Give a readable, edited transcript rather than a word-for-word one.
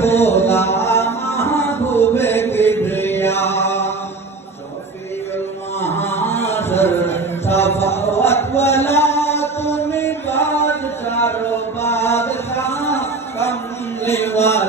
খোদা মাহবুবে কিবরিয়া শফিউল মাহাশর শাফাওয়াত ওয়ালা তুমি বাদশাহ বাদশাহ কমলি ওয়ালা